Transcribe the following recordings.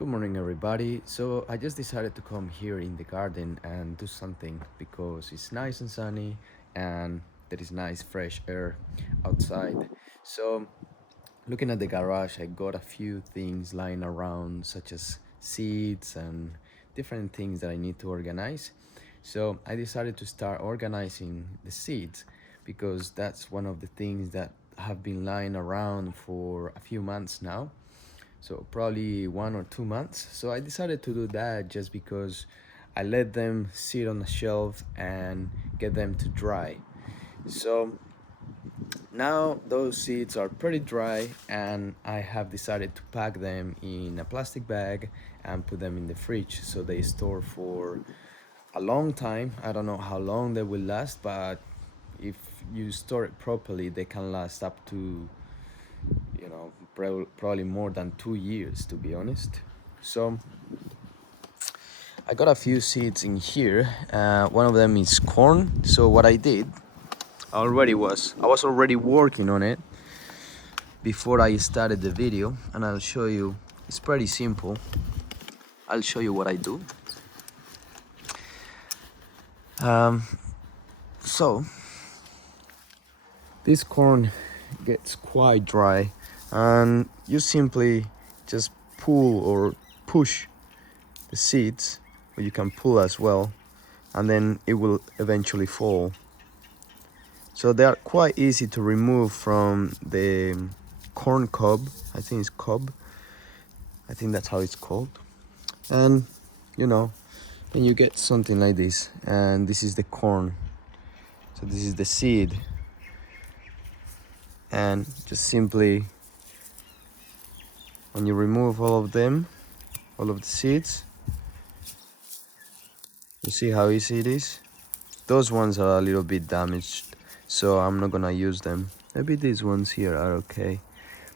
Good morning, everybody. So I just decided to come here in the garden and do something because it's nice and sunny and there is nice fresh air outside. So looking at the garage, I got a few things lying around, such as seeds and different things that I need to organize. So I decided to start organizing the seeds because that's one of the things that have been lying around for a few months now, so probably 1 or 2 months. So I decided to do that just because I let them sit on the shelf and get them to dry. So now those seeds are pretty dry and I have decided to pack them in a plastic bag and put them in the fridge so they store for a long time. I don't know how long they will last, but if you store it properly, they can last up to, probably more than 2 years, to be honest. So I got a few seeds in here. One of them is corn. So what I did I was already working on it before I started the video, and I'll show you. It's pretty simple. I'll show you what I do. So this corn gets quite dry, and you simply just pull or push the seeds, or you can pull as well, and then it will eventually fall. So they are quite easy to remove from the corn cob. I think it's cob. I think that's how it's called. And then you get something like this, and this is the corn. So this is the seed, and just simply, when you remove all of them, all of the seeds, you see how easy it is. Those ones are a little bit damaged, so I'm not gonna use them. Maybe these ones here are okay,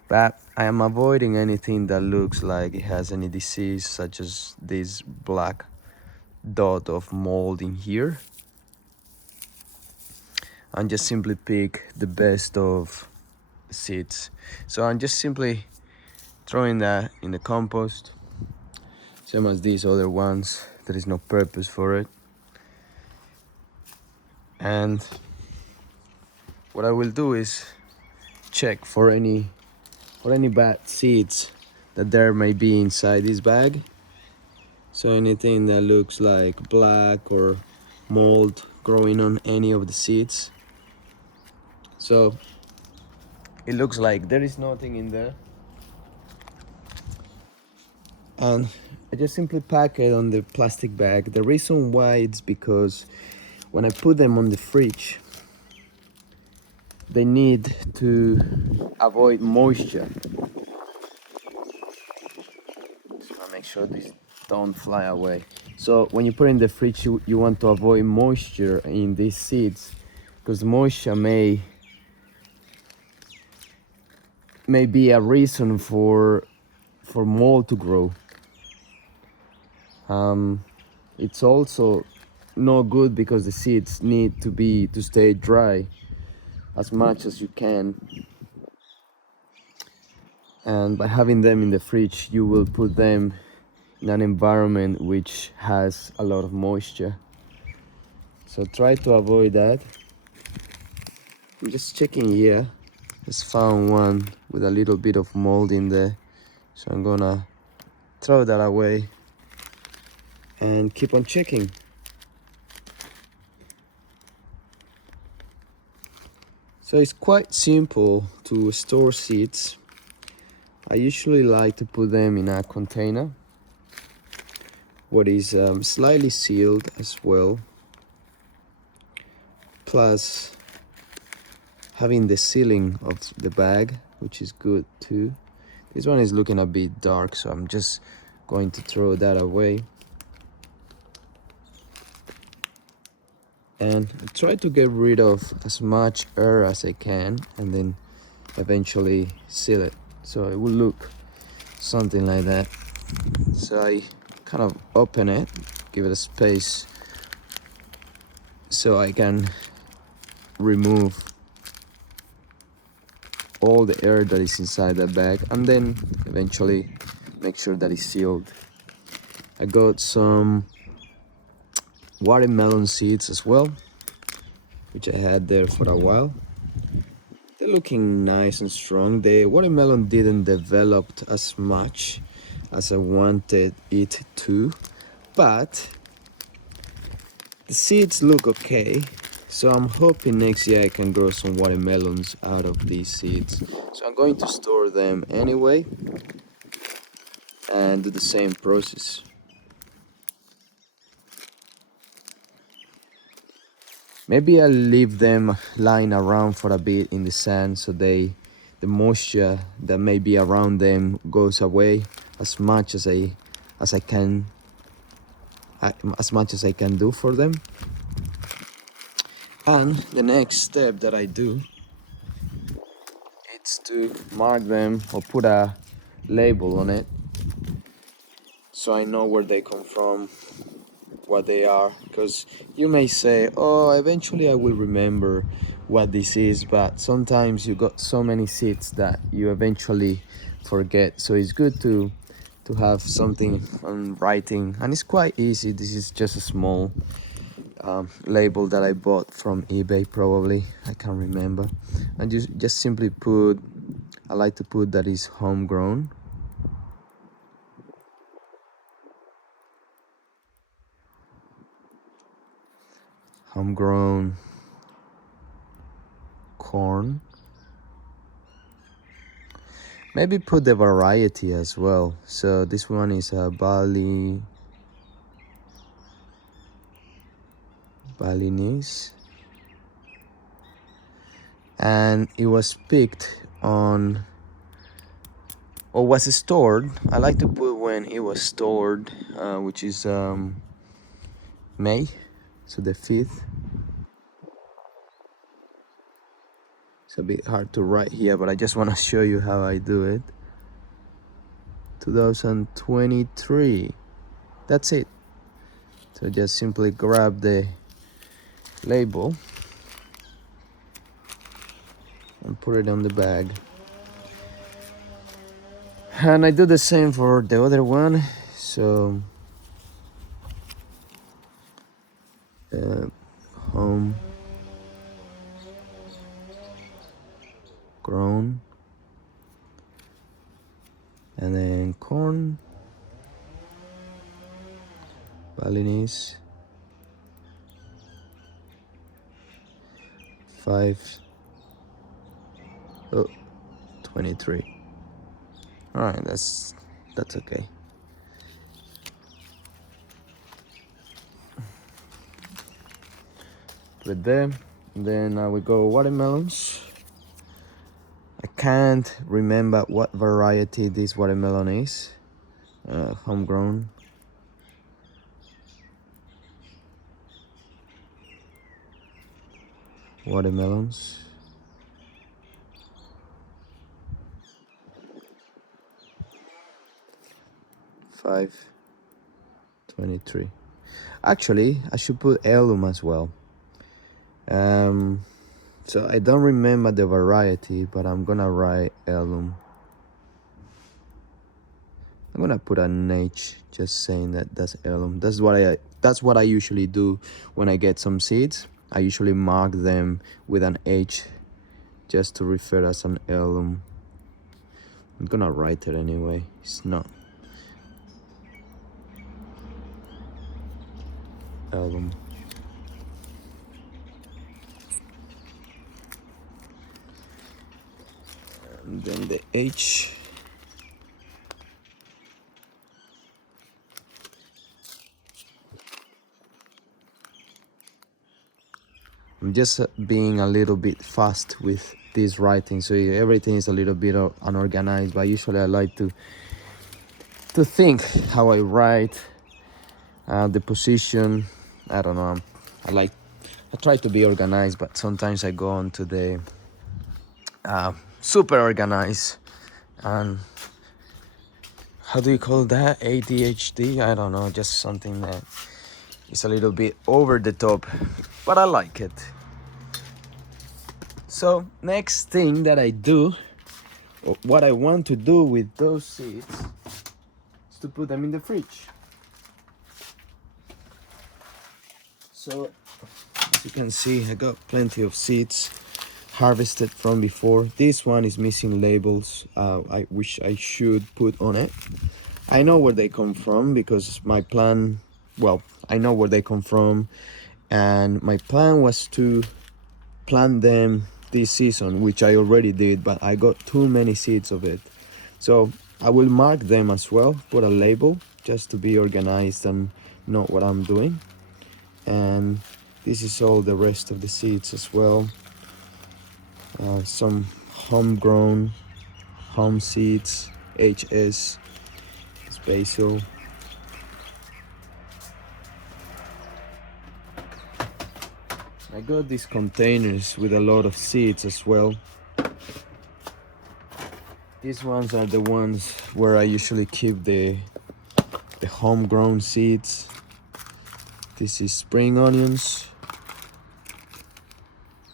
but I am avoiding anything that looks like it has any disease, such as this black dot of mold in here, and just simply pick the best of seeds. So I'm just simply throwing that in the compost, same as these other ones. There is no purpose for it. And what I will do is check for any bad seeds that there may be inside this bag. So anything that looks like black or mold growing on any of the seeds. So it looks like there is nothing in there, and I just simply pack it on the plastic bag. The reason why it's because when I put them on the fridge, they need to avoid moisture. So I make sure these don't fly away. So when you put in the fridge, you want to avoid moisture in these seeds, because moisture may be a reason for mold to grow. It's also not good because the seeds need to stay dry as much as you can, and by having them in the fridge, you will put them in an environment which has a lot of moisture. So try to avoid that. I'm just checking here. Just found one with a little bit of mold in there, so I'm gonna throw that away and keep on checking. So it's quite simple to store seeds. I usually like to put them in a container, what is slightly sealed as well, plus having the sealing of the bag, which is good too. This one is looking a bit dark, so I'm just going to throw that away. And try to get rid of as much air as I can, and then eventually seal it, so it will look something like that. So I kind of open it, give it a space so I can remove all the air that is inside the bag, and then eventually make sure that it's sealed. I got some watermelon seeds as well, which I had there for a while. They're looking nice and strong. The watermelon didn't develop as much as I wanted it to, but the seeds look okay. So I'm hoping next year I can grow some watermelons out of these seeds. So I'm going to store them anyway and do the same process. Maybe I'll leave them lying around for a bit in the sand so the moisture that may be around them goes away as much as I can do for them. And the next step that I do is to mark them or put a label on it so I know where they come from, what they are, because you may say, oh, eventually I will remember what this is, but sometimes you got so many seeds that you eventually forget. So it's good to have something on writing, and it's quite easy. This is just a small label that I bought from eBay, probably, I can't remember, and you just simply put, I like to put that is homegrown. Homegrown corn. Maybe put the variety as well. So this one is a Balinese, and it was picked on, or was stored. I like to put when it was stored, which is May, so the 5th. It's a bit hard to write here, but I just want to show you how I do it. 2023. That's it. So just simply grab the label and put it on the bag. And I do the same for the other one. So home grown, and then corn, Balinese, 23. All right, that's okay. Put it there. And then we go watermelons. I can't remember what variety this watermelon is. Homegrown. Watermelons. Five 23. Actually, I should put heirloom as well. So I don't remember the variety, but I'm gonna write heirloom. I'm gonna put an H, just saying that that's heirloom. That's what I usually do when I get some seeds. I usually mark them with an H, just to refer as an heirloom. I'm gonna write it anyway. It's not heirloom. And then the H. I'm just being a little bit fast with this writing, so everything is a little bit unorganized, but usually I like to think how I write, the position. I don't know, I try to be organized, but sometimes I go on to the super organized, and how do you call that, ADHD? I don't know, just something that is a little bit over the top, but I like it. So next thing that I do, or what I want to do with those seeds, to put them in the fridge. So as you can see, I got plenty of seeds harvested from before. This one is missing labels. I wish I should put on it. I know where they come from because my plan, well, I know where they come from, and my plan was to plant them this season, which I already did, but I got too many seeds of it. So I will mark them as well, put a label just to be organized and know what I'm doing. And this is all the rest of the seeds as well. Some homegrown home seeds, HS, basil. I got these containers with a lot of seeds as well. These ones are the ones where I usually keep the homegrown seeds. This is spring onions.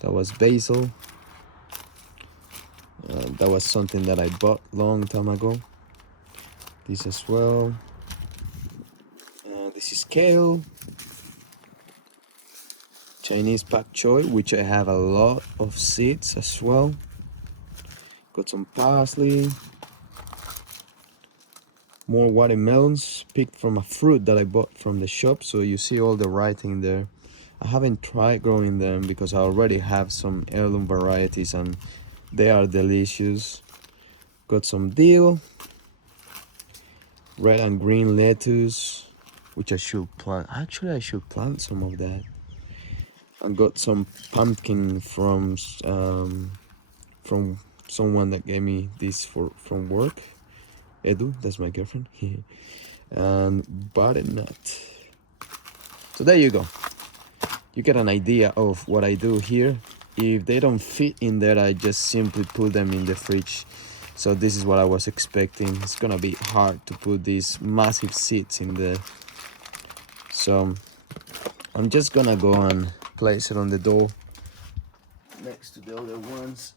That was basil. That was something that I bought long time ago. This as well. This is kale. Chinese pak choy, which I have a lot of seeds as well. Got some parsley. More watermelons picked from a fruit that I bought from the shop, so you see all the writing there. I haven't tried growing them because I already have some heirloom varieties and they are delicious. Got some dill, red and green lettuce, which I should plant. Actually, I should plant some of that. I got some pumpkin from someone that gave me this from work. Edu, that's my girlfriend. And butternut. So there you go. You get an idea of what I do here. If they don't fit in there, I just simply put them in the fridge. So this is what I was expecting. It's gonna be hard to put these massive seeds in there. So I'm just gonna go and place it on the door next to the other ones.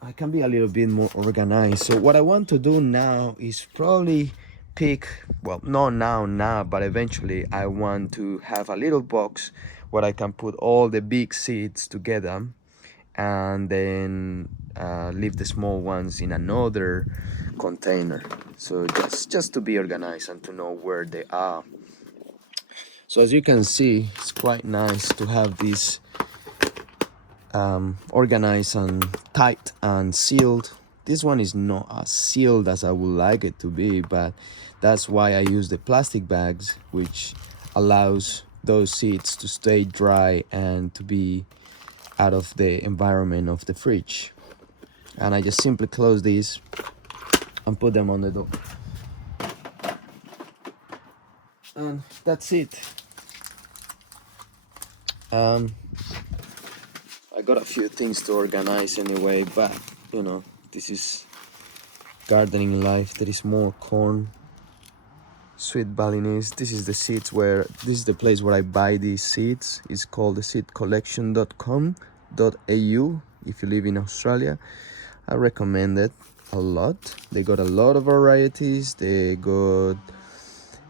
I can be a little bit more organized. So what I want to do now is probably pick, well, not now, but eventually I want to have a little box where I can put all the big seeds together and then leave the small ones in another container. So just to be organized and to know where they are. So as you can see, it's quite nice to have this organized and tight and sealed. This one is not as sealed as I would like it to be, but that's why I use the plastic bags, which allows those seeds to stay dry and to be out of the environment of the fridge. And I just simply close these and put them on the door. And that's it. I got a few things to organize anyway, but you know, this is gardening life. There is more corn, sweet Balinese. This is the seeds where, this is the place where I buy these seeds. It's called the seedcollection.com.au. If you live in Australia, I recommend it a lot. They got a lot of varieties. They got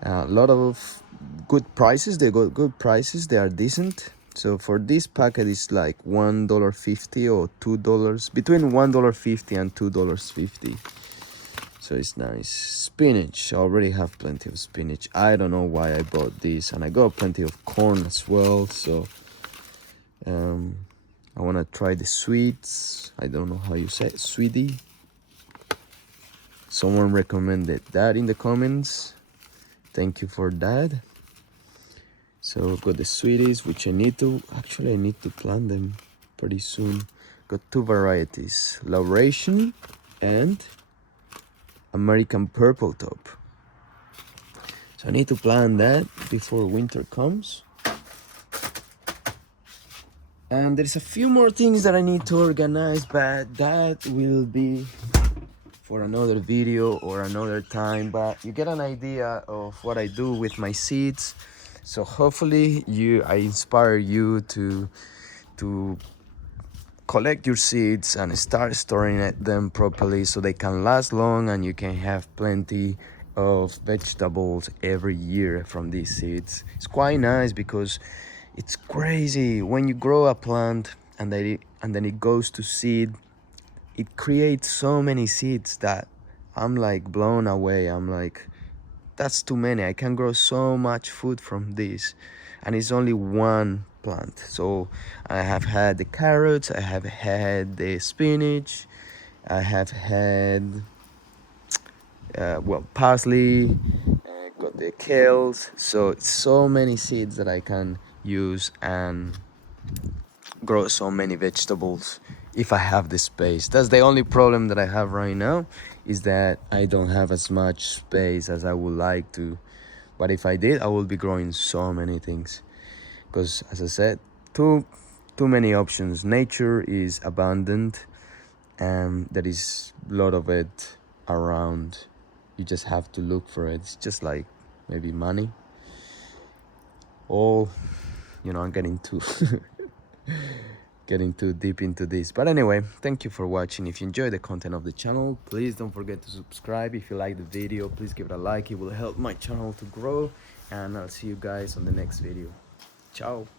a lot of good prices. They got good prices. They are decent. So for this packet, it's like $1.50 or $2, between $1.50 and $2.50. So it's nice. Spinach, I already have plenty of spinach. I don't know why I bought this, and I got plenty of corn as well. So I want to try the sweets. I don't know how you say it, sweetie. Someone recommended that in the comments. Thank you for that. So I've got the sweeties, which I need to plant them pretty soon. Got two varieties, Lauratian and American Purple Top. So I need to plant that before winter comes. And there's a few more things that I need to organize, but that will be for another video or another time. But you get an idea of what I do with my seeds. So hopefully I inspire you to collect your seeds and start storing them properly so they can last long and you can have plenty of vegetables every year from these seeds. It's quite nice because it's crazy when you grow a plant and then it goes to seed. It creates so many seeds that I'm like blown away. I'm like, that's too many. I can grow so much food from this, and it's only one plant. So I have had the carrots, I have had the spinach, I have had parsley, got the kales. So it's so many seeds that I can use and grow so many vegetables if I have the space. That's the only problem that I have right now, is that I don't have as much space as I would like to. But if I did, I would be growing so many things. Because as I said, too many options. Nature is abundant and there is a lot of it around. You just have to look for it. It's just like maybe money. Or, I'm getting too getting too deep into this. But anyway, thank you for watching. If you enjoy the content of the channel, please don't forget to subscribe. If you like the video, please give it a like. It will help my channel to grow. And I'll see you guys on the next video. Ciao.